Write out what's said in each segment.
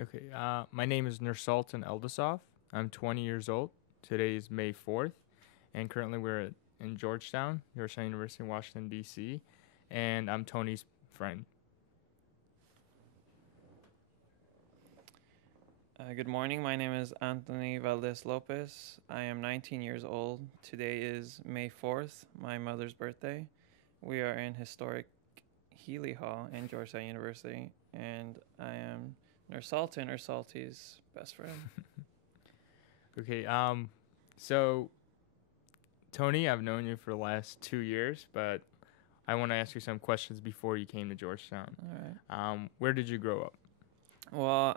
Okay. My name is Nursultan Eldasov. I'm 20 years old. Today is May 4th, and currently we're in Georgetown University in Washington, D.C., and I'm Tony's friend. Good morning. My name is Antony López. I am 19 years old. Today is May 4th, my mother's birthday. We are in historic Healy Hall in Georgetown University, and I am Nursultan or Salty's best friend. Okay. So Tony, I've known you for the last 2 years, but I want to ask you some questions before you came to Georgetown. All right. Where did you grow up? Well,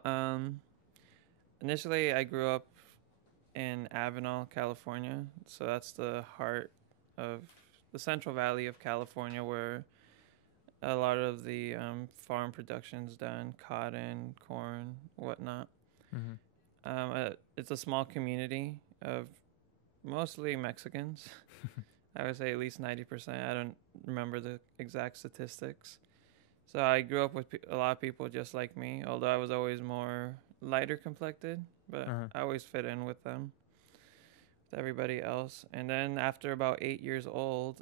initially I grew up in Avenal, California. So that's the heart of the Central Valley of California, where a lot of the farm production's done, cotton, corn, whatnot. Mm-hmm. It's a small community of mostly Mexicans. I would say at least 90%. I don't remember the exact statistics. So I grew up with a lot of people just like me, although I was always more lighter complected, but Uh-huh. I always fit in with them, with everybody else. And then after about 8 years old,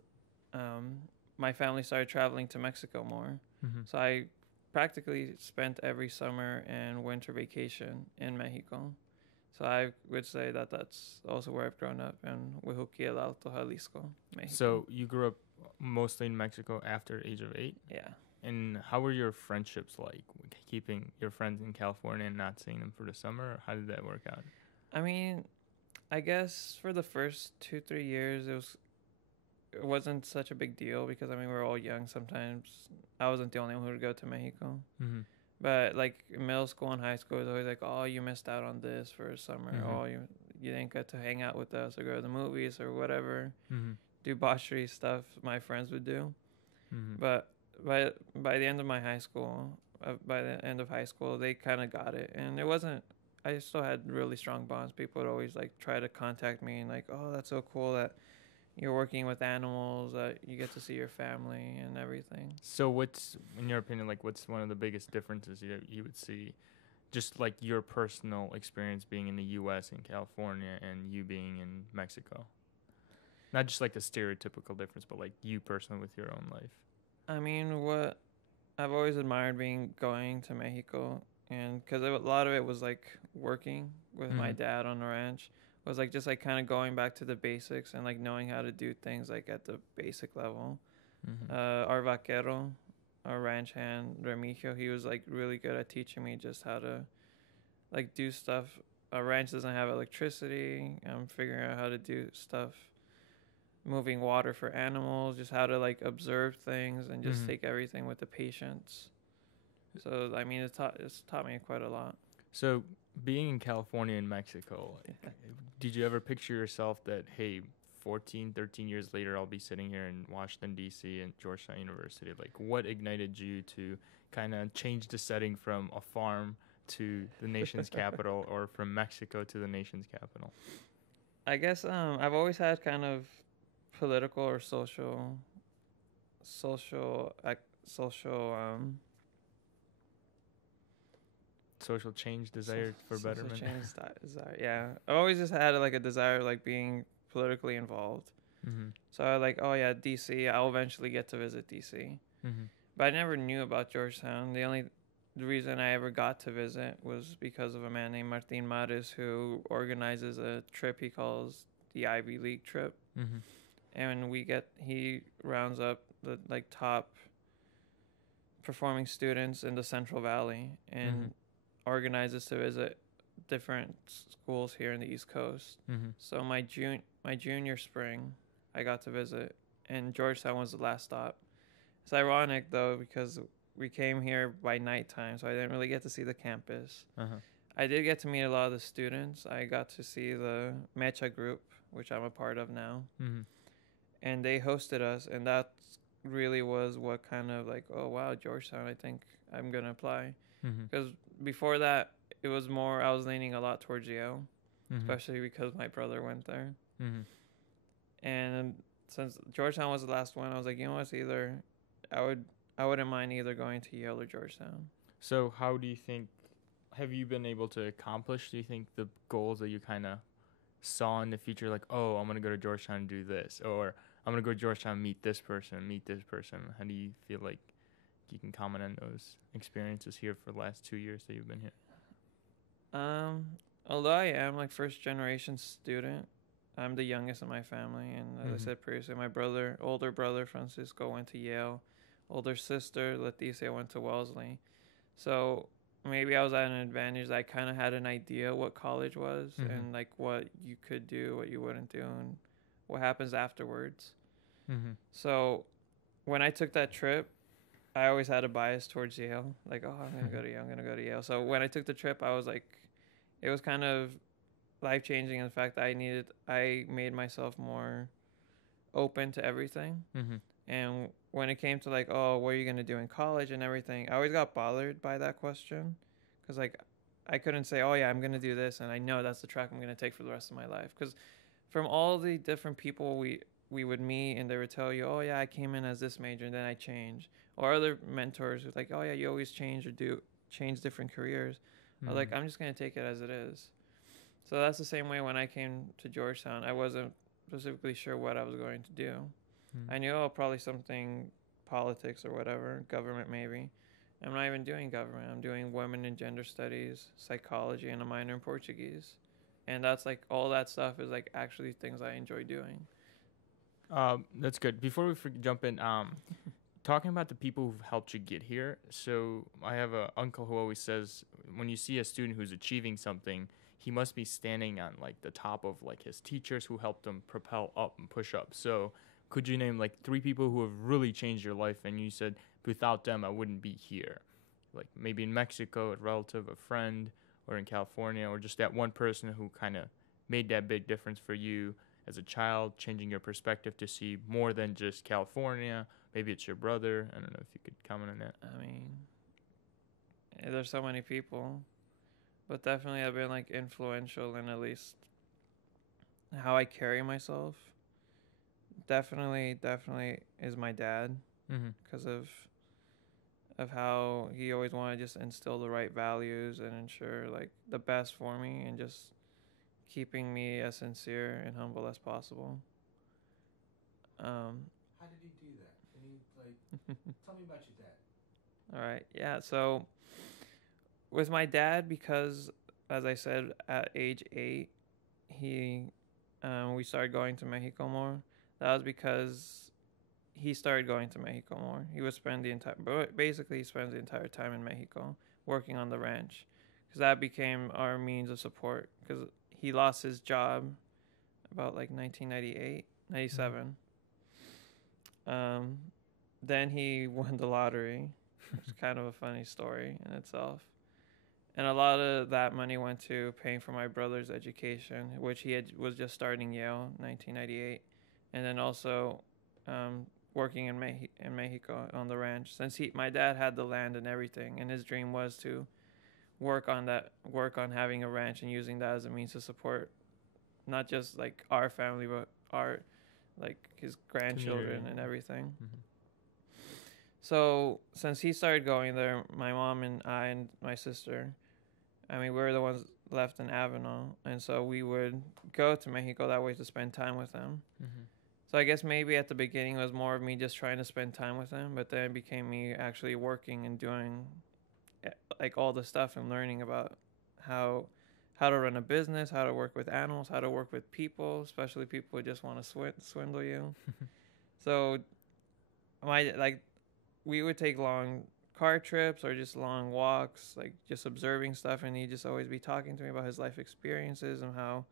um, my family started traveling to Mexico more. Mm-hmm. So I practically spent every summer and winter vacation in Mexico. So I would say that that's also where I've grown up in Huijuquil, Alto Jalisco, Mexico. So you grew up mostly in Mexico after the age of 8? Yeah. And how were your friendships like? Keeping your friends in California and not seeing them for the summer? Or how did that work out? I mean, I guess for the first 2-3 years, it wasn't such a big deal because I mean we were all young. Sometimes I wasn't the only one who would go to Mexico. Mm-hmm. But like middle school and high school, it was always like, oh, you missed out on this for a summer. Mm-hmm. Oh, you didn't get to hang out with us or go to the movies or whatever Mm-hmm. debauchery stuff my friends would do. Mm-hmm. But by the end of my high school, by the end of high school, they kind of got it, and it wasn't. I still had really strong bonds. People would always like try to contact me and like, oh, that's so cool that you're working with animals, that you get to see your family and everything. So what's, in your opinion, like what's one of the biggest differences you would see, just like your personal experience being in the U.S. and California and you being in Mexico? Not just like the stereotypical difference, but like you personally with your own life. I mean, what I've always admired going to Mexico, and because a lot of it was like working with my Mm-hmm. dad on the ranch, was like just like kind of going back to the basics and like knowing how to do things like at the basic level. Mm-hmm. Our vaquero, our ranch hand Remigio, he was like really good at teaching me just how to like do stuff. Our ranch doesn't have electricity. I'm figuring out how to do stuff, moving water for animals, just how to like observe things and just Mm-hmm. take everything with the patience. So I mean, it's taught me quite a lot. So being in California and Mexico, did you ever picture yourself that, hey, 14, 13 years later, I'll be sitting here in Washington, D.C. and Georgetown University? Like, what ignited you to kind of change the setting from a farm to the nation's capital or from Mexico to the nation's capital? I guess I've always had kind of political or social social Social change, desire for social betterment. change desire. Yeah, I've always just had like a desire like being politically involved. Mm-hmm. So I like, oh yeah, DC. I'll eventually get to visit DC. Mm-hmm. But I never knew about Georgetown. The reason I ever got to visit was because of a man named Martin Mares who organizes a trip he calls the Ivy League trip, Mm-hmm. and he rounds up the like top performing students in the Central Valley and Mm-hmm. organizes to visit different schools here in the East Coast. Mm-hmm. So my junior spring, I got to visit, and Georgetown was the last stop. It's ironic though because we came here by nighttime, so I didn't really get to see the campus. Uh-huh. I did get to meet a lot of the students. I got to see the Mecha group, which I'm a part of now, Mm-hmm. and they hosted us, and that really was what kind of like, oh wow, Georgetown, I think I'm gonna apply. Mm-hmm. Because before that, it was more I was leaning a lot towards Yale, Mm-hmm. especially because my brother went there, Mm-hmm. and since Georgetown was the last one, I was like, you know what's either I wouldn't mind either going to Yale or Georgetown. So how do you think have you been able to accomplish, do you think, the goals that you kind of saw in the future? Like, oh, I'm going to go to Georgetown and do this. Or I'm going to go to Georgetown and meet this person, meet this person. How do you feel like you can comment on those experiences here for the last 2 years that you've been here? Although I am like first generation student, I'm the youngest in my family, and as I said previously, my older brother Francisco went to Yale, older sister Leticia went to Wellesley. So maybe I was at an advantage. I kind of had an idea what college was and like what you could do, what you wouldn't do, and what happens afterwards. So when I took that trip, I always had a bias towards Yale. Like, oh, I'm going to go to Yale. I'm going to go to Yale. So when I took the trip, I was like, it was kind of life-changing in the fact that I made myself more open to everything. And when it came to like, oh, what are you going to do in college and everything, I always got bothered by that question. Because like, I couldn't say, oh yeah, I'm going to do this, and I know that's the track I'm going to take for the rest of my life. Because from all the different people we would meet, and they would tell you, oh yeah, I came in as this major and then I changed. Or other mentors who like, oh yeah, you always change or change different careers. I was like, I'm just going to take it as it is. So that's the same way when I came to Georgetown. I wasn't specifically sure what I was going to do. I knew, oh, probably something politics or whatever, government maybe. I'm not even doing government. I'm doing women and gender studies, psychology, and a minor in Portuguese. And that's like, all that stuff is like actually things I enjoy doing. That's good. Before we jump in, talking about the people who've helped you get here. So I have an uncle who always says, when you see a student who's achieving something, he must be standing on like the top of like his teachers who helped him propel up and push up. So could you name like 3 people who have really changed your life and you said, without them, I wouldn't be here? Like maybe in Mexico, a relative, a friend, or in California, or just that one person who kind of made that big difference for you as a child, changing your perspective to see more than just California. Maybe it's your brother. I don't know if you could comment on that. I mean, there's so many people, but definitely I've been like influential in at least how I carry myself. Definitely is my dad, because of how he always wanted to just instill the right values and ensure like the best for me, and just keeping me as sincere and humble as possible. How did he do that? Can you like tell me about your dad? All right, yeah. So with my dad, because as I said, at age 8, we started going to Mexico more. That was because he started going to Mexico more. He would spend he spends the entire time in Mexico working on the ranch, because that became our means of support. Because he lost his job about like 1998, 97. Then he won the lottery. It's kind of a funny story in itself. And a lot of that money went to paying for my brother's education, which was just starting Yale in 1998. And then also working in Mexico on the ranch. Since my dad had the land and everything, and his dream was to work on having a ranch and using that as a means to support not just like our family, but like his grandchildren and everything. So since he started going there, my mom and I and my sister, we were the ones left in Avenal, and so we would go to Mexico that way to spend time with him. So I guess maybe at the beginning it was more of me just trying to spend time with him, but then it became me actually working and doing like all the stuff and learning about how to run a business, how to work with animals, how to work with people, especially people who just want to swindle you. So we would take long car trips or just long walks, like just observing stuff, and he'd just always be talking to me about his life experiences and how,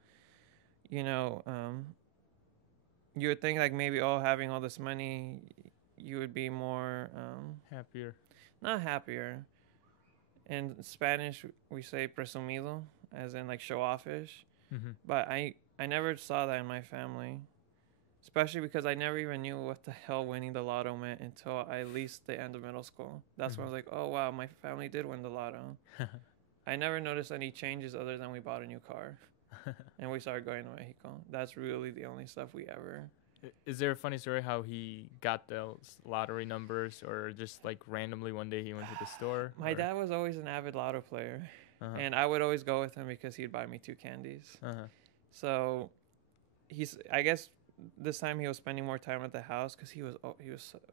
you would think like maybe having all this money, you would be more Happier. Not happier. In Spanish, we say presumido, as in like show offish. But I never saw that in my family, especially because I never even knew what the hell winning the lotto meant until at least the end of middle school. That's when I was like, oh wow, my family did win the lotto. I never noticed any changes other than we bought a new car. And we started going to Mexico. That's really the only stuff we ever... Is there a funny story how he got those lottery numbers, or just like randomly one day he went to the store? My dad was always an avid lotto player. And I would always go with him because he'd buy me 2 candies. So I guess this time he was spending more time at the house because he was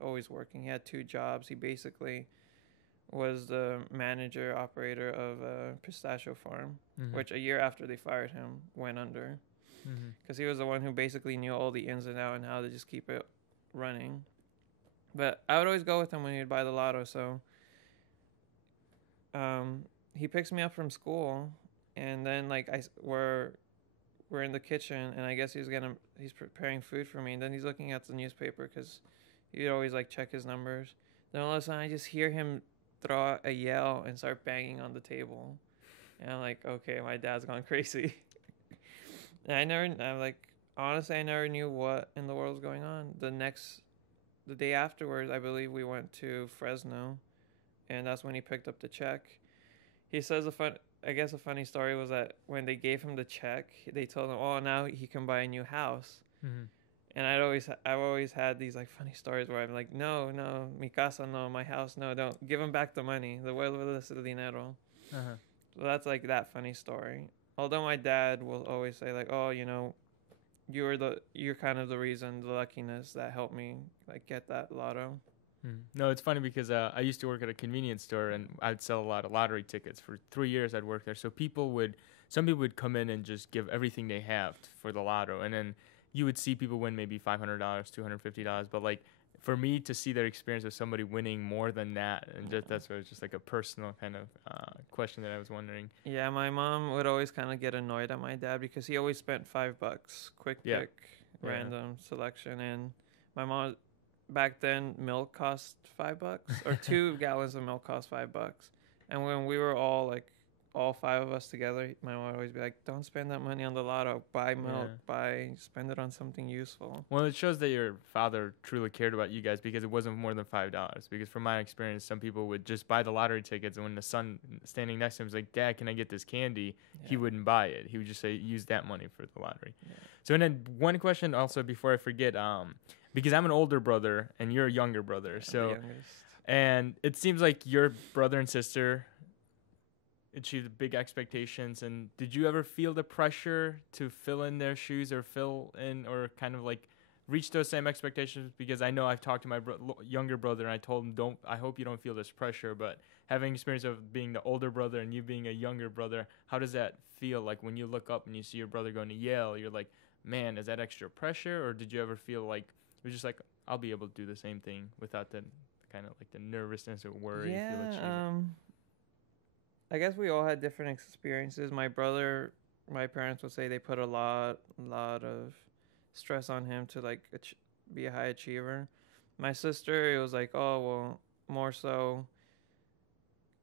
always working. He had 2 jobs. He basically was the manager operator of a pistachio farm, which a year after they fired him went under, because he was the one who basically knew all the ins and outs and how to just keep it running. But I would always go with him when he'd buy the lotto. So he picks me up from school, and then like we're in the kitchen, and I guess he's preparing food for me, and then he's looking at the newspaper because he'd always like check his numbers. Then all of a sudden I just hear him throw out a yell and start banging on the table, and I'm like, okay, my dad's gone crazy. And honestly, I never knew what in the world was going on. The day afterwards, I believe we went to Fresno, and that's when he picked up the check. He says a funny story was that when they gave him the check, they told him, oh, now he can buy a new house. And I've always had these like funny stories where I'm like, no, mi casa, no, my house, no, don't give him back the money. Devuélveles el dinero. So that's like that funny story. Although my dad will always say like, oh, you know, you're kind of the reason, the luckiness that helped me like get that lotto. No, it's funny because I used to work at a convenience store, and I'd sell a lot of lottery tickets. For 3 years I'd worked there. So some people would come in and just give everything they have for the lotto, and then you would see people win maybe $500, $250, but like for me to see their experience of somebody winning more than that, and that's what was just like a personal kind of question that I was wondering. Yeah, my mom would always kind of get annoyed at my dad because he always spent $5, quick pick, random selection, and my mom back then milk cost $5 or 2 gallons of milk cost $5, and when we were all 5 of us together, my mom would always be like, don't spend that money on the lotto, buy milk, spend it on something useful. Well, it shows that your father truly cared about you guys, because it wasn't more than $5. Because from my experience, some people would just buy the lottery tickets, and when the son standing next to him was like, Dad, can I get this candy? He wouldn't buy it. He would just say, use that money for the lottery. So, and then one question also before I forget, because I'm an older brother and you're a younger brother, so, and it seems like your brother and sister achieved big expectations, and did you ever feel the pressure to fill in their shoes or kind of like reach those same expectations? Because I know I've talked to my younger brother, and I told him, I hope you don't feel this pressure, but having experience of being the older brother and you being a younger brother, how does that feel? Like when you look up and you see your brother going to Yale, you're like, man, is that extra pressure? Or did you ever feel like it was just like, I'll be able to do the same thing without the kind of like the nervousness or worry? I guess we all had different experiences. My parents would say they put a lot of stress on him to like be a high achiever. My sister, it was like, oh, well, more so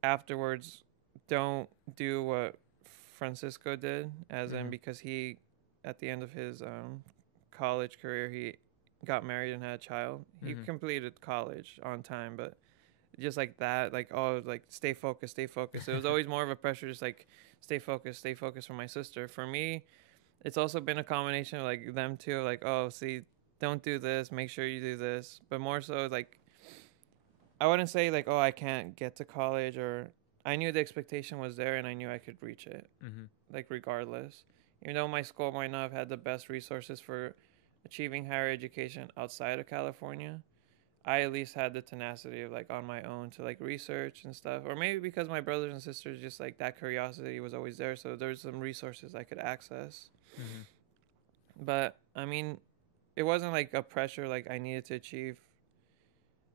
afterwards, don't do what Francisco did, as in because he, at the end of his college career, he got married and had a child. He completed college on time, but just like that, like, oh, like stay focused. It was always more of a pressure, just like stay focused for my sister. For me, it's also been a combination of like them too, like, oh, see, don't do this, make sure you do this. But more so like, I wouldn't say like, oh, I can't get to college, or I knew the expectation was there and I knew I could reach it, like regardless. Even though my school might not have had the best resources for achieving higher education outside of California, I at least had the tenacity of like on my own to like research and stuff. Or maybe because my brothers and sisters, just like that curiosity was always there, so there's some resources I could access. But I mean, it wasn't like a pressure like I needed to achieve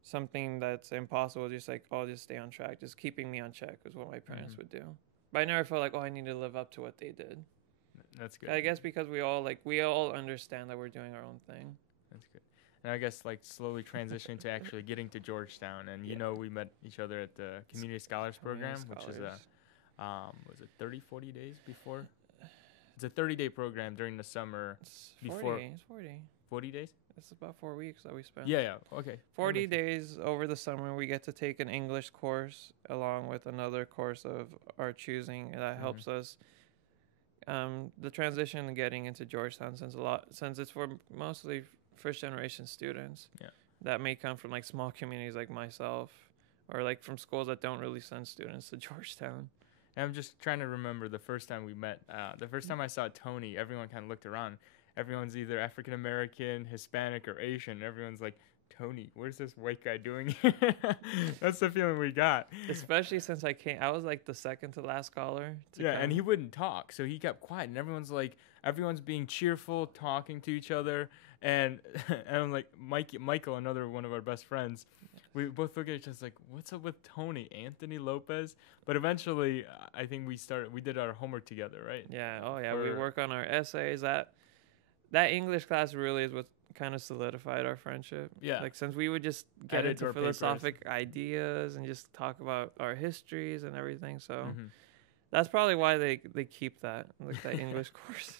something that's impossible. Just like, oh, just stay on track, just keeping me on check was what my parents would do. But I never felt like, oh, I need to live up to what they did. That's good. I guess because we all understand that we're doing our own thing. That's good. And I guess like slowly transitioning to actually getting to Georgetown, and you know, we met each other at the Community Scholars Program, which is was it 30, 40 days before? It's a 30-day program during the summer. It's 40. 40 days? It's about 4 weeks that we spent. Yeah, okay. 40 days over the summer. We get to take an English course along with another course of our choosing, and that helps us. The transition and getting into Georgetown, since it's for mostly first generation students that may come from like small communities like myself, or like from schools that don't really send students to Georgetown. And I'm just trying to remember the first time we met. The first time I saw Tony, everyone kind of looked around. Everyone's either African American, Hispanic, or Asian. Everyone's like, Tony, where's this white guy doing here? That's the feeling we got. Especially since I was like the second to last caller. Yeah, and he wouldn't talk, so he kept quiet, and everyone's being cheerful, talking to each other, and I'm like, Michael, another one of our best friends, we both look at each other like, what's up with Tony, Antony López? But eventually, I think we did our homework together, right? Yeah, oh yeah, we work on our essays. That English class really is what kind of solidified our friendship. Yeah. Like, since we would just get Edit into our philosophic ideas and just talk about our histories and everything. So Mm-hmm. that's probably why they keep that, like, that English course.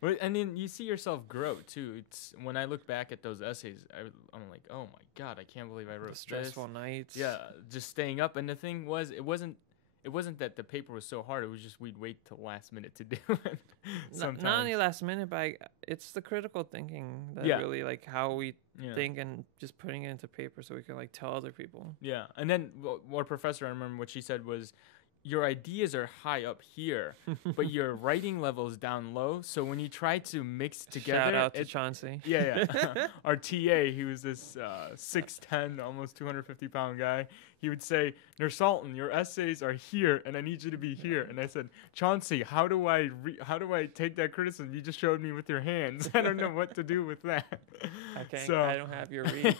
But, and then you see yourself grow too. It's when I look back at those essays, I'm like, oh my God, I can't believe I wrote The stressful this. nights. Yeah, just staying up. And the thing was, it wasn't that the paper was so hard. It was just we'd wait till last minute to do it. Sometimes. Not only last minute, but it's the critical thinking that really, like, how we think, and just putting it into paper so we can, like, tell other people. Yeah, and then our professor, I remember what she said was, your ideas are high up here, but your writing level is down low. So when you try to mix together, Shout out to Chauncey. Yeah. Our TA, he was this 6'10", almost 250-pound guy. He would say, Nursultan, your essays are here, and I need you to be here. And I said, Chauncey, how do I take that criticism? You just showed me with your hands. I don't know what to do with that. I don't have your reach.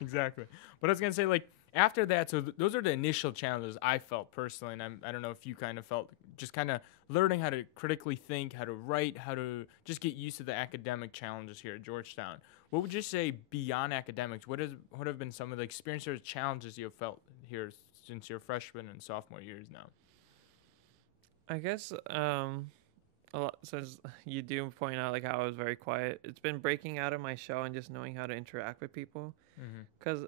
Exactly. But I was going to say, like, after that, so those are the initial challenges I felt personally, and I don't know if you kind of felt, just kind of learning how to critically think, how to write, how to just get used to the academic challenges here at Georgetown. What would you say beyond academics? What have been some of the experiences or challenges you have felt here since your freshman and sophomore years now? I guess a lot, since you do point out, like, how I was very quiet, it's been breaking out of my shell and just knowing how to interact with people. Because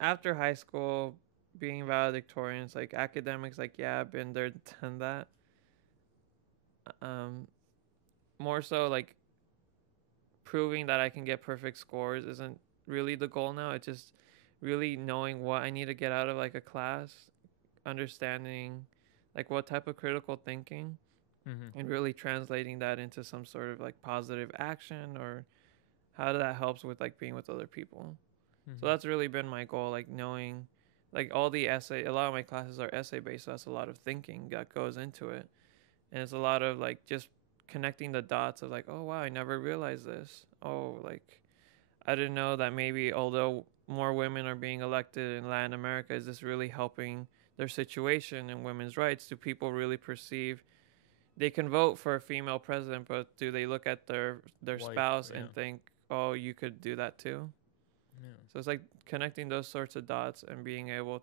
after high school, being valedictorian, it's like academics, like, yeah, I've been there, done that. More so, like, proving that I can get perfect scores isn't really the goal now. It's just really knowing what I need to get out of, like, a class, understanding, like, what type of critical thinking, and really translating that into some sort of, like, positive action, or how that helps with, like, being with other people. So that's really been my goal, like, knowing, like, all the essay, a lot of my classes are essay based, so that's a lot of thinking that goes into it. And it's a lot of, like, just connecting the dots of, like, oh wow, I never realized this. Oh, like, I didn't know that maybe although more women are being elected in Latin America, is this really helping their situation and women's rights? Do people really perceive they can vote for a female president, but do they look at their wife, spouse and think, oh, you could do that too? Yeah. So it's like connecting those sorts of dots and being able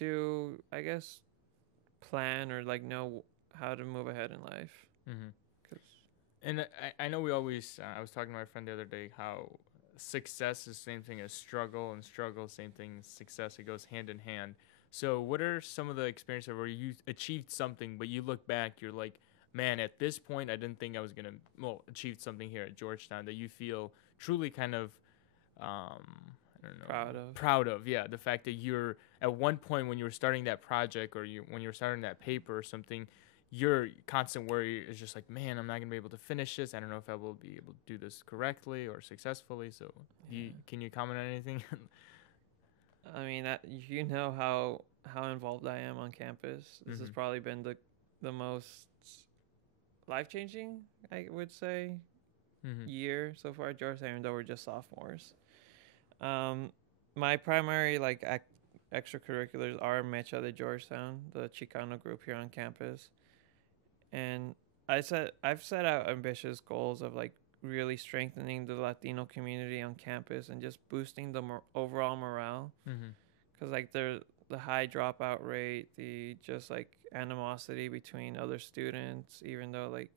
to I guess plan, or, like, know how to move ahead in life. And I know we always I was talking to my friend the other day how success is the same thing as struggle, and struggle same thing as success. It goes hand in hand. So what are some of the experiences where you achieved something, but you look back, you're like, man, at this point I didn't think I was gonna achieve something here at Georgetown, that you feel truly kind of I don't know, proud of, yeah, the fact that you're at one point when you were starting that project, or when you were starting that paper or something, your constant worry is just like, man, I'm not gonna be able to finish this. I don't know if I will be able to do this correctly or successfully. So can you comment on anything? I mean, you know how involved I am on campus. This has probably been the most life-changing, I would say, year so far at Georgetown, even though we're just sophomores. My primary, like, extracurriculars are Mecha de Georgetown, the Chicano group here on campus. And I've set out ambitious goals of, like, really strengthening the Latino community on campus and just boosting the overall morale. Because, like, the high dropout rate, the just, like, animosity between other students, even though, like,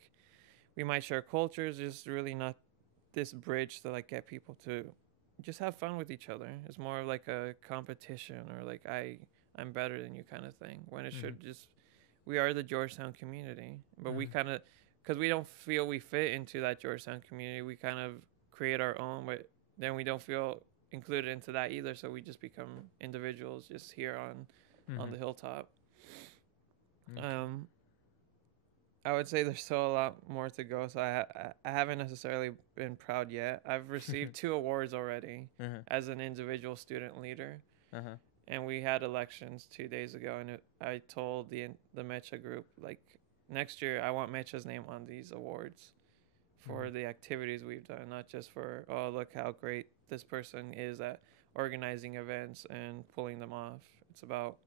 we might share cultures, is really not this bridge to, like, get people to just have fun with each other. It's more of like a competition, or like I'm better than you kind of thing, when it should just, we are the Georgetown community, but we kind of, because we don't feel we fit into that Georgetown community, we kind of create our own, but then we don't feel included into that either, so we just become individuals just here on the hilltop. I would say there's still a lot more to go, so I haven't necessarily been proud yet. I've received 2 awards already as an individual student leader, and we had elections 2 days ago, and I told the Mecha group, like, next year I want Mecha's name on these awards for the activities we've done, not just for, oh, look how great this person is at organizing events and pulling them off. It's about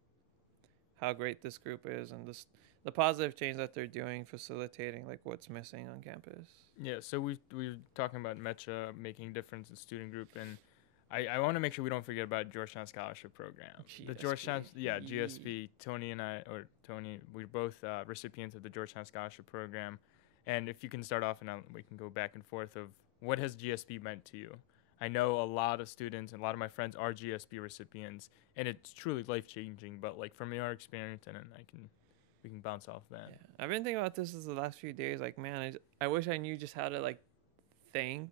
how great this group is and the positive change that they're doing, facilitating like what's missing on campus. Yeah, so we're talking about Mecha making a difference in student group, and I want to make sure we don't forget about Georgetown Scholarship Program. GSP. The Georgetown, GSP. Tony, we're both recipients of the Georgetown Scholarship Program, and if you can start off, and we can go back and forth of what has GSP meant to you. I know a lot of students and a lot of my friends are GSP recipients, and it's truly life-changing. But like from your experience, and we can bounce off that. Yeah. I've been thinking about this the last few days. Like, man, I wish I knew just how to like thank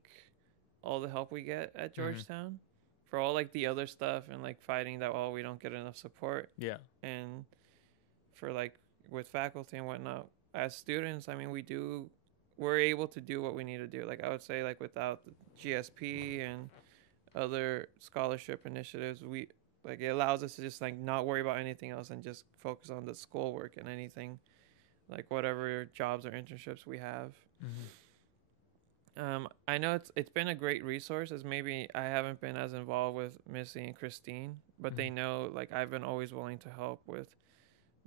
all the help we get at Georgetown for all like the other stuff and like fighting that we don't get enough support. Yeah. And for like with faculty and whatnot, as students, I mean, we're able to do what we need to do. Like I would say, like without the GSP and other scholarship initiatives, it allows us to just like not worry about anything else and just focus on the schoolwork and anything, like whatever jobs or internships we have. I know it's been a great resource, as maybe I haven't been as involved with Missy and Christine, but they know like I've been always willing to help with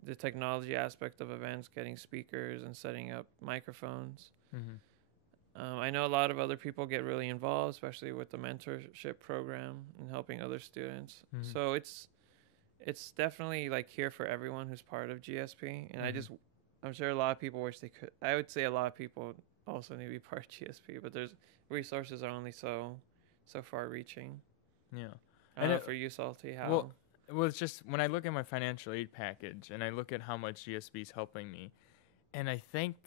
the technology aspect of events, getting speakers and setting up microphones. I know a lot of other people get really involved, especially with the mentorship program and helping other students. So it's definitely like here for everyone who's part of GSP. And I'm sure a lot of people wish they could. I would say a lot of people also need to be part of GSP, but there's resources are only so far reaching. Yeah. I don't know for you, Salty, how? Well, it's just when I look at my financial aid package and I look at how much GSP is helping me, and I thank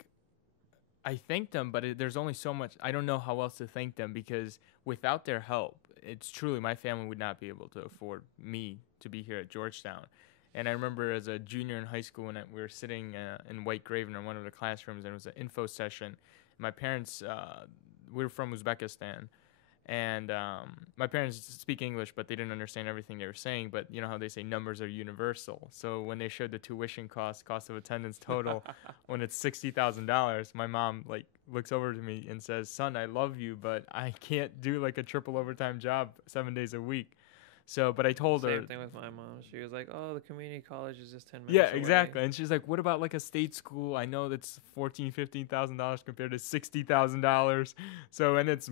them, but there's only so much. I don't know how else to thank them, because without their help, it's truly my family would not be able to afford me to be here at Georgetown. And I remember as a junior in high school when we were sitting in White Graven in one of the classrooms, and it was an info session. My parents, we were from Uzbekistan, and my parents speak English, but they didn't understand everything they were saying. But you know how they say numbers are universal. So when they showed the tuition cost of attendance total, when it's $60,000, my mom like looks over to me and says, "Son, I love you, but I can't do like a triple overtime job 7 days a week." So, but I told her. Same thing with my mom. She was like, "Oh, the community college is just 10 minutes Yeah, away." exactly. And she's like, "What about like a state school? I know that's $14,000-$15,000 compared to $60,000. So, and it's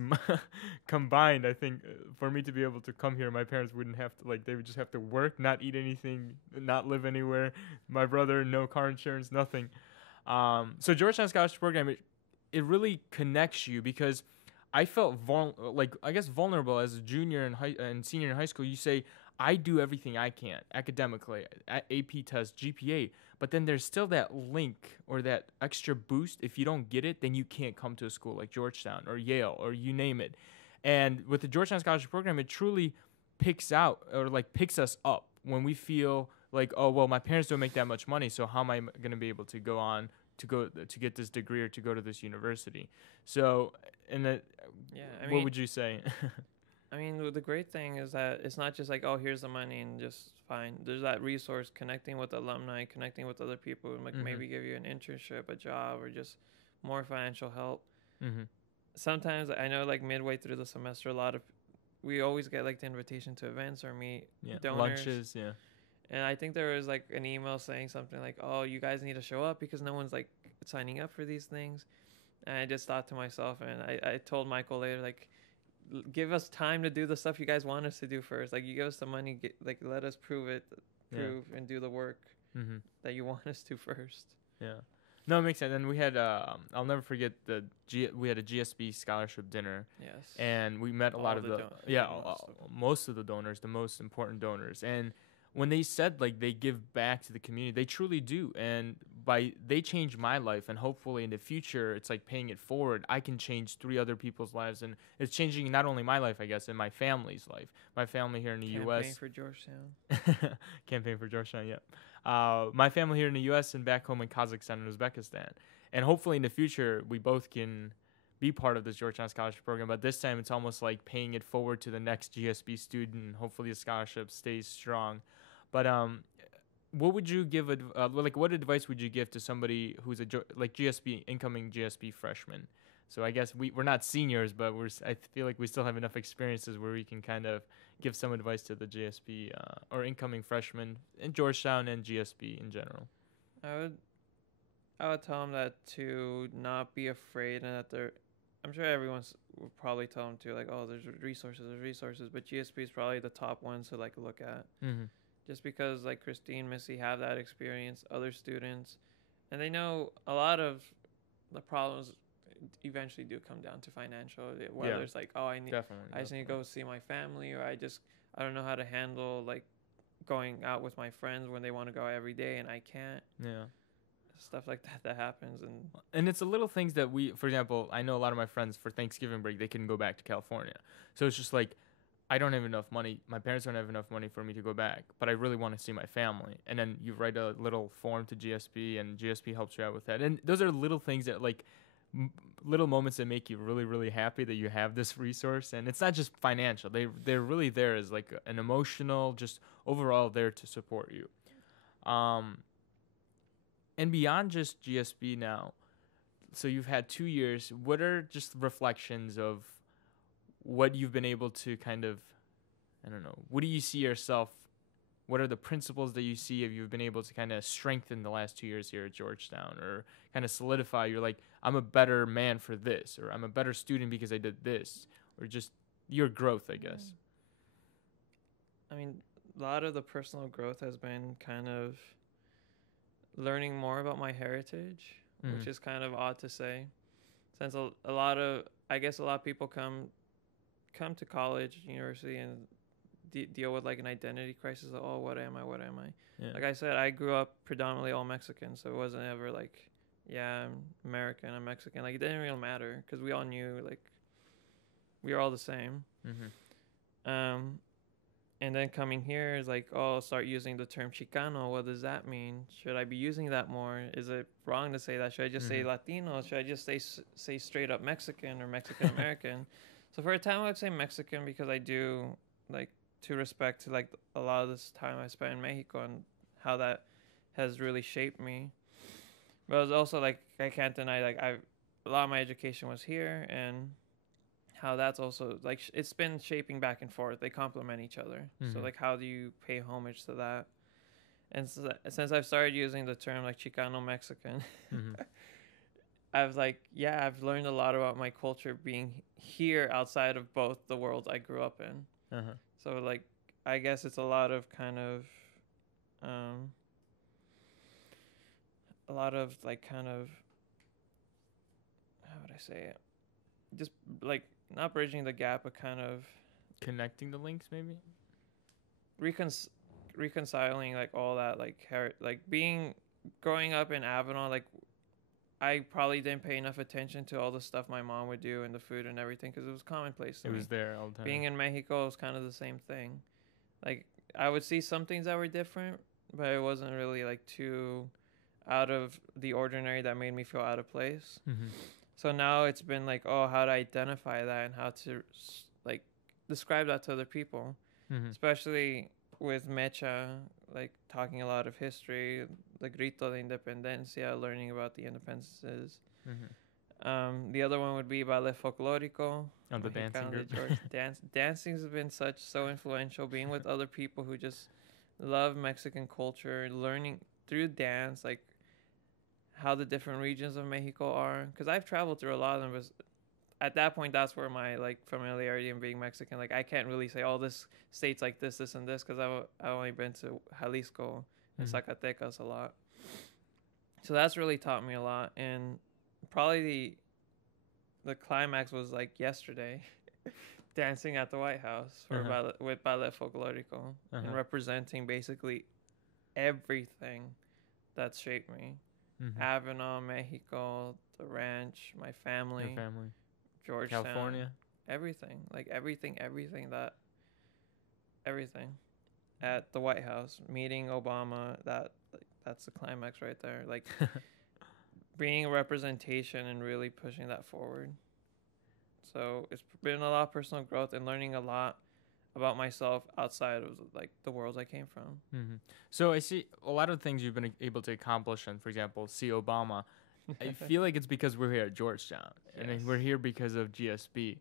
combined. I think for me to be able to come here, my parents wouldn't have to they would just have to work, not eat anything, not live anywhere. My brother, no car insurance, nothing. So Georgetown Scholarship Program, it really connects you, because I felt vulnerable as a junior and senior in high school. You say, I do everything I can academically, AP test, GPA, but then there's still that link or that extra boost. If you don't get it, then you can't come to a school like Georgetown or Yale or you name it. And with the Georgetown Scholarship Program, it truly picks us up when we feel like, oh, well, my parents don't make that much money, so how am I going to be able to go on to get this degree or to go to this university? So, what would you say? I mean, the great thing is that it's not just like, oh, here's the money and just fine. There's that resource, connecting with alumni, connecting with other people who maybe give you an internship, a job, or just more financial help. Sometimes I know like midway through the semester, we always get like the invitation to events or meet donors. Lunches, yeah. And I think there was like an email saying something like, oh, you guys need to show up because no one's like signing up for these things. And I just thought to myself, and I told Michael later, like, give us time to do the stuff you guys want us to do first. Like, you give us the money, let us prove and do the work that you want us to first. Yeah. No, it makes sense. And we had, I'll never forget we had a GSB scholarship dinner. Yes. And we met a lot of most of the donors, the most important donors. And when they said like they give back to the community, they truly do. And they changed my life, and hopefully in the future, it's like paying it forward. I can change 3 other people's lives, and it's changing not only my life, I guess, and my family's life. My family here in the U.S. Campaign for Georgetown. Campaign for Georgetown, yeah. my family here in the U.S. and back home in Kazakhstan and Uzbekistan. And hopefully in the future, we both can be part of this Georgetown Scholarship Program. But this time, it's almost like paying it forward to the next GSP student. Hopefully the scholarship stays strong. But what would you give, what advice would you give to somebody who's a incoming GSP freshman? So I guess we're not seniors, but I feel like we still have enough experiences where we can kind of give some advice to the GSP or incoming freshmen in Georgetown and GSP in general. I would tell them that to not be afraid, and that I'm sure everyone's will probably tell them to, like, oh, there's resources, but GSP is probably the top ones to like look at. Mm-hmm. Just because like Christine, Missy have that experience, other students, and they know a lot of the problems eventually do come down to financial. Whether it's like, oh, I just need to go see my family, or I don't know how to handle like going out with my friends when they want to go every day and I can't. Yeah. Stuff like that happens. And it's the little things that for example, I know a lot of my friends for Thanksgiving break, they couldn't go back to California. So it's just like, I don't have enough money. My parents don't have enough money for me to go back, but I really want to see my family. And then you write a little form to GSP, and GSP helps you out with that. And those are little things that like little moments that make you really, really happy that you have this resource. And it's not just financial. They're really there as like an emotional, just overall there to support you. And beyond just GSP now, so you've had 2 years. What are just reflections of what you've been able to kind of, I don't know, what do you see yourself? What are the principles that you see if you've been able to kind of strengthen the last 2 years here at Georgetown, or kind of solidify? You're like, I'm a better man for this, or I'm a better student because I did this, or just your growth, I guess. I mean, a lot of the personal growth has been kind of learning more about my heritage, which is kind of odd to say, since a lot of people come to college, university, and deal with like an identity crisis. Like, oh, what am I? Yeah. Like I said, I grew up predominantly all Mexican, so it wasn't ever like, yeah, I'm American, I'm Mexican. Like, it didn't really matter because we all knew like we were all the same. And then coming here is like, oh, start using the term Chicano. What does that mean? Should I be using that more? Is it wrong to say that? Should I just say Latino? Should I just say straight up Mexican or Mexican American? So for a time, I would say Mexican because I do like to respect to like a lot of this time I spent in Mexico and how that has really shaped me. But it was also like, I can't deny like a lot of my education was here, and how that's also like it's been shaping back and forth. They complement each other. So like, how do you pay homage to that? And since I've started using the term like Chicano Mexican, I've learned a lot about my culture being here outside of both the worlds I grew up in. So like, I guess it's a lot of kind of how would I say it? Just like not bridging the gap, but kind of connecting the links, maybe reconciling like all that, like growing up in Avenal. Like, I probably didn't pay enough attention to all the stuff my mom would do and the food and everything because it was commonplace to me. It was there all the time. Being in Mexico was kind of the same thing. Like, I would see some things that were different, but it wasn't really like too out of the ordinary that made me feel out of place. So now it's been like, oh, how to identify that and how to like describe that to other people, especially with Mecha, like talking a lot of history, the Grito de Independencia, learning about the independences. The other one would be Ballet Folklórico. Oh, the dancing group. Dancing has been so influential, being with other people who just love Mexican culture, learning through dance, like how the different regions of Mexico are. Because I've traveled through a lot of them, but at that point, that's where my like familiarity in being Mexican, like I can't really say, oh, this state's like this, and this, because I've only been to Jalisco and Zacatecas a lot. So that's really taught me a lot. And probably the climax was like yesterday, dancing at the White House for with Ballet Folklórico and representing basically everything that's shaped me. Avenal, Mexico, the ranch, my family. Your family. Georgetown. California. Everything. Like everything at the White House, meeting Obama, that that's the climax right there. Like being a representation and really pushing that forward. So it's been a lot of personal growth and learning a lot about myself outside of like the worlds I came from. Mm-hmm. So I see a lot of things you've been able to accomplish, and for example, see Obama. I feel like it's because we're here at Georgetown, and then we're here because of GSP.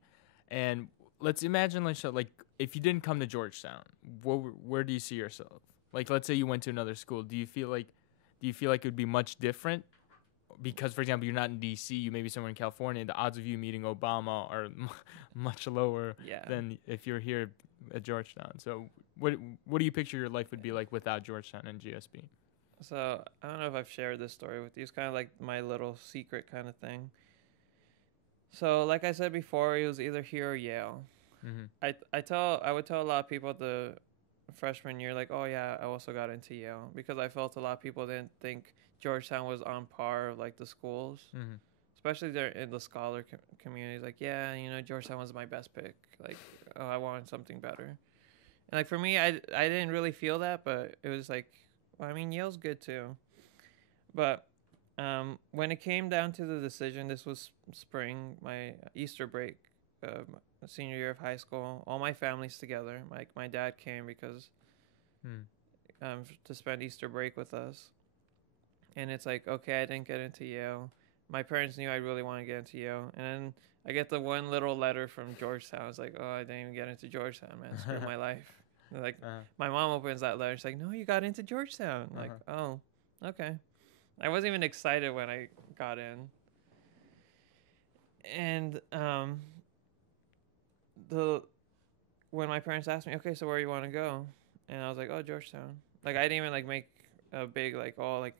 And let's imagine, like if you didn't come to Georgetown, where do you see yourself? Like, let's say you went to another school. Do you feel like it would be much different? Because, for example, you're not in D.C., you may be somewhere in California. The odds of you meeting Obama are much lower than if you're here at Georgetown. So what do you picture your life would be like without Georgetown and GSP? So I don't know if I've shared this story with you. It's kind of like my little secret kind of thing. So like I said before, it was either here or Yale. Mm-hmm. I would tell a lot of people the freshman year, like, oh yeah, I also got into Yale, because I felt a lot of people didn't think Georgetown was on par of like the schools, especially there in the scholar communities. Like, yeah, you know, Georgetown was my best pick. Like, oh, I wanted something better. And like for me, I didn't really feel that, but it was like, well, I mean, Yale's good too. But when it came down to the decision, this was spring, my Easter break, senior year of high school. All my family's together. My dad came because to spend Easter break with us. And it's like, okay, I didn't get into Yale. My parents knew I really wanted to get into Yale. And then I get the one little letter from Georgetown. It's like, oh, I didn't even get into Georgetown, man. Screw my life. And like, my mom opens that letter. She's like, no, you got into Georgetown. I'm like, oh, okay. I wasn't even excited when I got in. And when my parents asked me, okay, so where you want to go? And I was like, oh, Georgetown. Like, I didn't even like make a big like, oh, like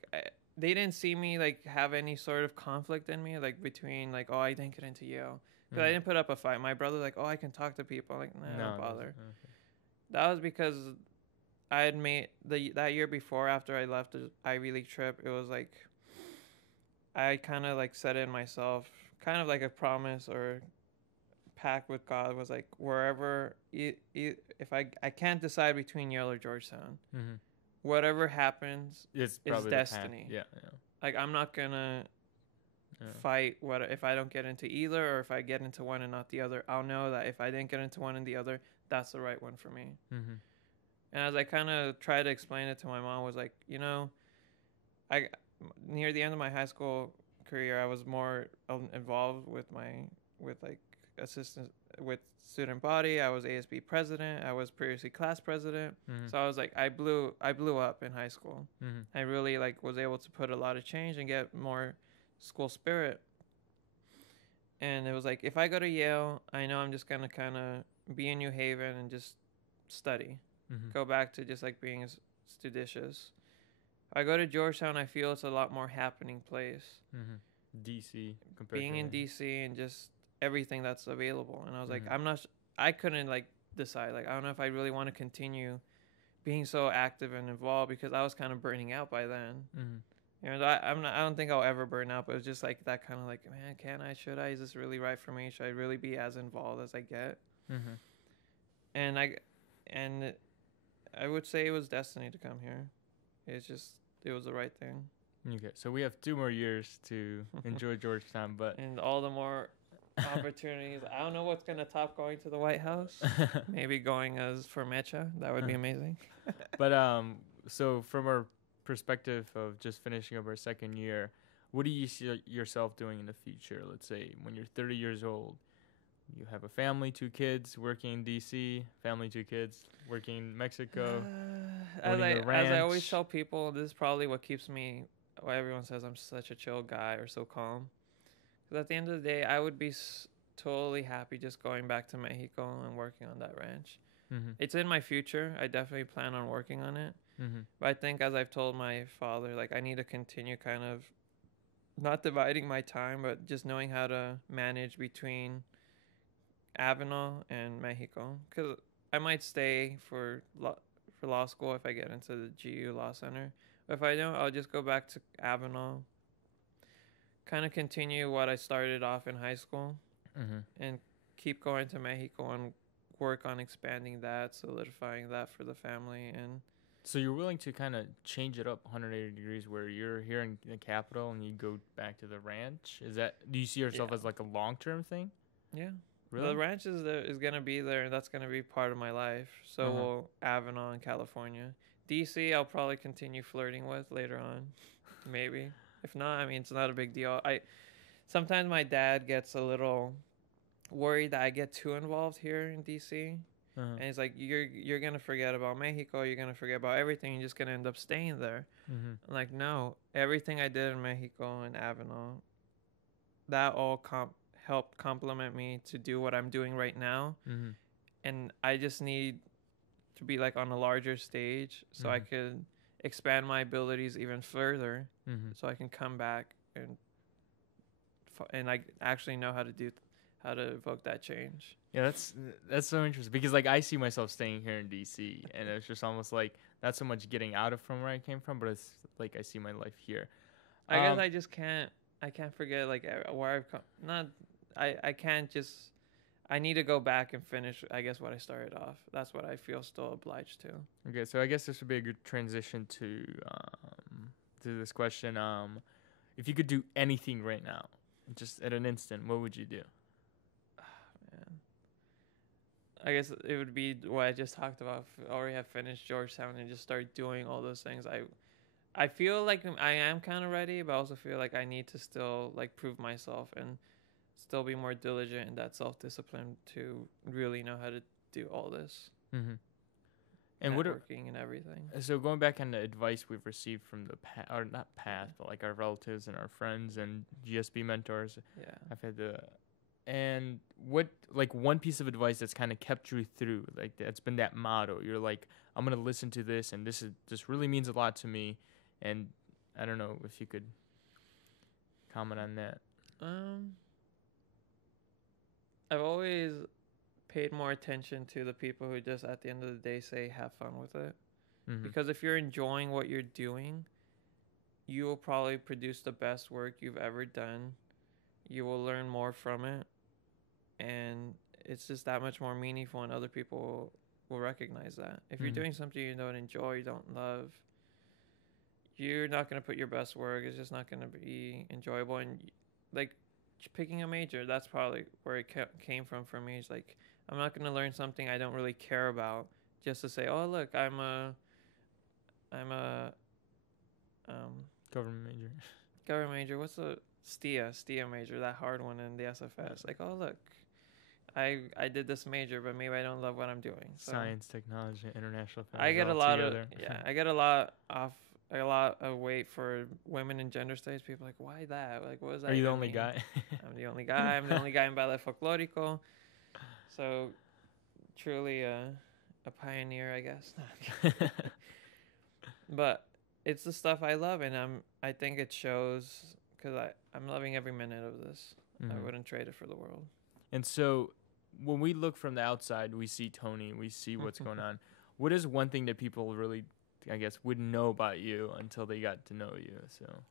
they didn't see me like have any sort of conflict in me, like between like, oh, I didn't get into Yale, because I didn't put up a fight. My brother's like, oh, I can talk to people. I'm like, nah, don't bother. Okay. That was because I had made that year before, after I left the Ivy League trip, it was like I kind of like set in myself, kind of like a promise or pact with God, was like, wherever if I can't decide between Yale or Georgetown. Whatever happens is destiny. Yeah. Like, I'm not gonna fight if I don't get into either, or if I get into one and not the other. I'll know that if I didn't get into one and the other, that's the right one for me. And as I kind of tried to explain it to my mom, was like, you know, near the end of my high school career, I was more involved with like assistance with student body. I was ASB president. I was previously class president. So I was like, I blew up in high school. I really like was able to put a lot of change and get more school spirit. And it was like, if I go to Yale, I know I'm just gonna kind of be in New Haven and just study, go back to just like being studitious. I go to Georgetown, I feel it's a lot more happening place. DC compared being to in DC and just everything that's available. And I was like, I couldn't like decide. Like, I don't know if I really want to continue being so active and involved, because I was kind of burning out by then. You know, I don't think I'll ever burn out, but it was just like that kind of like, man, should I, is this really right for me? Should I really be as involved as I get? And I would say it was destiny to come here. It was the right thing. Okay, so we have 2 more years to enjoy Georgetown, but and all the more opportunities. I don't know what's gonna top going to the White House. Maybe going as for Mecha. That would be amazing. But so from our perspective of just finishing up our second year, what do you see yourself doing in the future? Let's say when you're 30 years old, you have a family, 2 kids, working in DC, family, 2 kids, working in Mexico. As I always tell people, this is probably what keeps me, why everyone says I'm such a chill guy or so calm. Because at the end of the day, I would be totally happy just going back to Mexico and working on that ranch. It's in my future. I definitely plan on working on it. But I think, as I've told my father, like, I need to continue kind of not dividing my time, but just knowing how to manage between Avenal and Mexico. Because I might stay for law school if I get into the GU Law Center. But if I don't, I'll just go back to Avenal, kind of continue what I started off in high school, and keep going to Mexico and work on expanding that, solidifying that for the family, and So you're willing to kind of change it up 180 degrees, where you're here in the capital and you go back to the ranch. Do you see yourself Yeah. as like a long-term thing? Yeah. Really? The ranch is gonna be there, and that's gonna be part of my life. So will Avalon, California. DC, I'll probably continue flirting with later on, maybe. If not, I mean, it's not a big deal. Sometimes my dad gets a little worried that I get too involved here in DC, and he's like, "You're gonna forget about Mexico. You're gonna forget about everything. You're just gonna end up staying there." I'm like, no, everything I did in Mexico and Avalon, that all helped complement me to do what I'm doing right now. And I just need to be like on a larger stage so I could expand my abilities even further, so I can come back and I actually know how to evoke that change. Yeah, that's so interesting, because like I see myself staying here in DC, and it's just almost like not so much getting out of from where I came from, but it's like I see my life here. I guess I just can't forget like where I've come. Not I can't just. I need to go back and finish, I guess, what I started off. That's what I feel still obliged to. Okay, so I guess this would be a good transition to this question. If you could do anything right now, just at an instant, what would you do? Man, I guess it would be what I just talked about. If I already have finished Georgetown and just start doing all those things. I feel like I am kind of ready, but I also feel like I need to still like prove myself and still be more diligent in that self-discipline to really know how to do all this. And networking and everything. So going back on the advice we've received from the but like our relatives and our friends and GSP mentors. Yeah. I've had and what, like, one piece of advice that's kind of kept you through, like that's been that motto. You're like, I'm gonna listen to this, and this really means a lot to me. And I don't know if you could comment on that. I've always paid more attention to the people who just at the end of the day say have fun with it. Because if you're enjoying what you're doing, you will probably produce the best work you've ever done. You will learn more from it, and it's just that much more meaningful, and other people will recognize that. If you're doing something you don't enjoy, you don't love, you're not going to put your best work. It's just not going to be enjoyable. And like picking a major, that's probably where it came from for me. It's like, I'm not going to learn something I don't really care about just to say, oh, look, I'm a government major. What's the STIA major, that hard one in the SFS. Like, oh, look, I did this major, but maybe I don't love what I'm doing. So Science, technology, international affairs. I get a lot of weight for women in gender studies. People are like, why that? Like, what is that? Are you the only guy? I'm the only guy. I'm the only guy in ballet folklorico. So, truly a pioneer, I guess. But it's the stuff I love, and I think it shows, because I'm loving every minute of this. I wouldn't trade it for the world. And so, when we look from the outside, we see Tony, we see what's going on. What is one thing that people really, I guess, wouldn't know about you until they got to know you? So,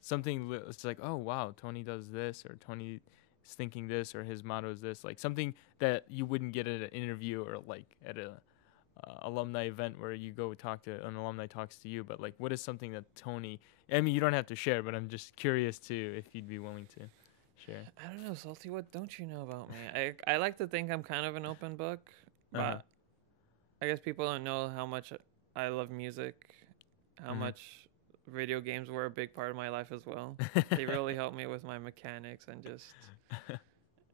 something it's like, oh wow, Tony does this, or Tony is thinking this, or his motto is this. Like something that you wouldn't get at an interview, or like at a alumni event where you go talk to an alumni talks to you. But like, what is something that Tony? I mean, you don't have to share, but I'm just curious too if you'd be willing to share. I don't know, Salty. What don't you know about me? I like to think I'm kind of an open book, but I guess people don't know how much I love music, how much video games were a big part of my life as well. They really helped me with my mechanics and just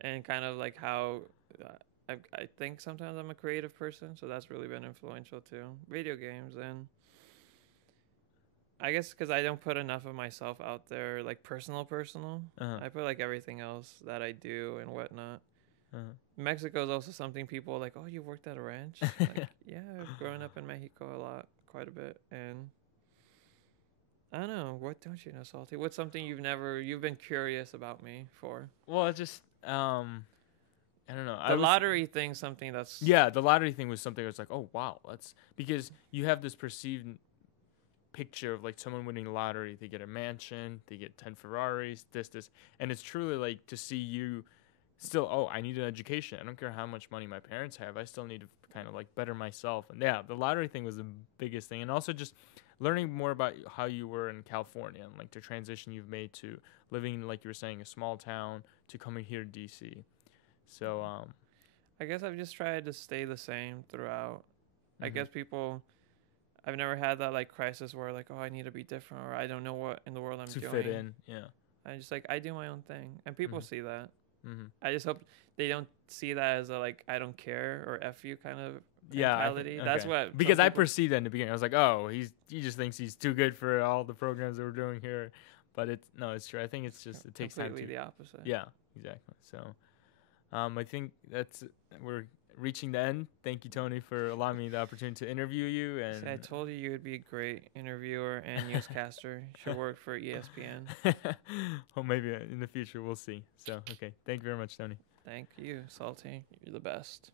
and kind of like how I think sometimes I'm a creative person, so that's really been influential too. Video games, and I guess because I don't put enough of myself out there, like personal. I put like everything else that I do and whatnot. Mexico is also something people are like, oh, you worked at a ranch? Like, yeah, I've grown up in Mexico quite a bit, and I don't know. What don't you know, Salty? What's something you've been curious about me for? Well, it's just I don't know. The lottery thing's something that's... Yeah, the lottery thing was something that's like, oh, wow. That's because you have this perceived picture of like someone winning the lottery. They get a mansion, they get 10 Ferraris, this. And it's truly like to see you still, oh, I need an education. I don't care how much money my parents have. I still need to kind of like better myself. And yeah, the lottery thing was the biggest thing. And also just learning more about how you were in California and like the transition you've made to living, like you were saying, a small town to coming here to DC. So, I guess I've just tried to stay the same throughout. I mhm. guess I've never had that like crisis where like, oh, I need to be different or I don't know what in the world I'm To doing. fit in, yeah. I just like I do my own thing, and people Mhm. see that. Mhm. I just hope they don't see that as a like I don't care or f you kind of Yeah, mentality. That's okay. what Because some I people. perceived that in the beginning. I was like, oh, he just thinks he's too good for all the programs that we're doing here. But it's true. I think it's just it takes time Completely to. the opposite. Yeah, exactly. So, I think we're reaching the end. Thank you, Tony, for allowing me the opportunity to interview you. See, I And told you would be a great interviewer and newscaster. You should work for ESPN. well, maybe in the future we'll see. So, okay, thank you very much, Tony. Thank you, Salty. You're the best.